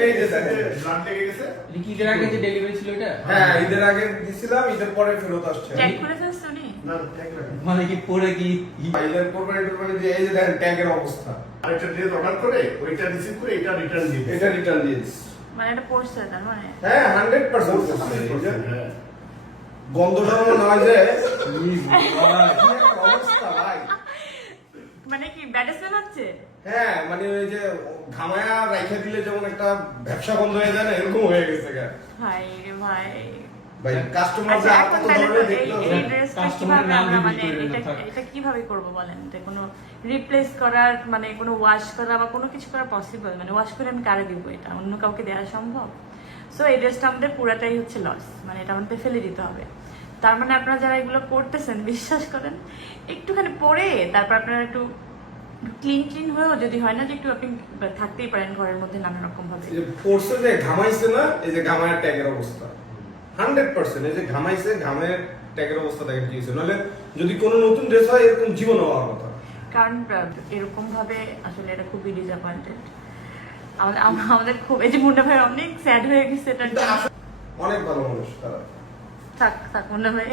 এই যে দেখেন ব্লাড লেগে গেছে। এটা কি ঈদের আগে যে ডেলিভারি ছিল এটা? হ্যাঁ ঈদের আগে দিছিলাম, ঈদের পরে ফেরত আসছে। চেক করে ফেলছো নি? না ট্যাগ লাগে। মানে কি পরে কি ঈদের কোরবানি টোরবানি যে এই যে দেখেন ট্যাগের অবস্থা, আরেকটা ড্রেস অর্ডার করে ওইটা রিসিভ করে এটা রিটার্ন দিবে। এটা রিটার্ন দিয়ে দিচ্ছি। মানে এটা পড়ছে তার মানে? হ্যাঁ 100% হ্যাঁ। গন্ধটা নয় যে ভাই, কি একটা অবস্থা ভাই। মানে কি ব্যাড স্মেল হচ্ছে? হ্যাঁ মানে ওই যে ঘামায়া রাইখা দিলে যেমন একটা ব্যবসা বন্ধ হয়ে যায় না, এরকম হয়ে গেছে গা। ভাই রে ভাই। ভাই কাস্টমার আচ্ছা যা এখন কত তাহলে তো ধরনের এই দেখলো। এই ড্রেসটা Customer কিভাবে নাম আমরা reveal মানে করে না, থাক। এটা কিভাবে করব বলেন? এটা কোনো রিপ্লেস করার মানে কোনো ওয়াশ করা বা কোনো কিছু করা পসিবল? মানে ওয়াশ করে আমি কারে দিব? এটা অন্য কাউকে দেওয়া সম্ভব? সো এই ড্রেসটা আমাদের পুরাটাই হচ্ছে লস, মানে এটা আমাদের ফেলে দিতে হবে। তার মানে আপনারা যারা এগুলো করতেছেন বিশ্বাস করেন একটুখানি পরে তারপর আপনারা একটু ক্লিন হয়েও যদি হয় না যে একটু আপনি থাকতেই পারেন ঘরের মধ্যে নানা রকম ভাবে। এই যে পড়ছে যে ঘামাইছে না, এই যে ঘামায়ের ট্যাগের অবস্থা 100%। এই যে ঘামাইছে, ঘামের ট্যাগের অবস্থা দেখেন কি হয়েছে। নাহলে যদি কোনো নতুন ড্রেস হয় এরকম জীবনে হওয়ার কথা। কারণ এরকম ভাবে আসলে এটা খুবই ডিসঅ্যাপয়েন্টেড আমাদের খুব। এই যে মুন্ডা ভাই অনেক স্যাড হয়ে গেছে এটা। কিন্তু আসলে অনেক ভালো মানুষ তারা। থাক মুন্ডা ভাই।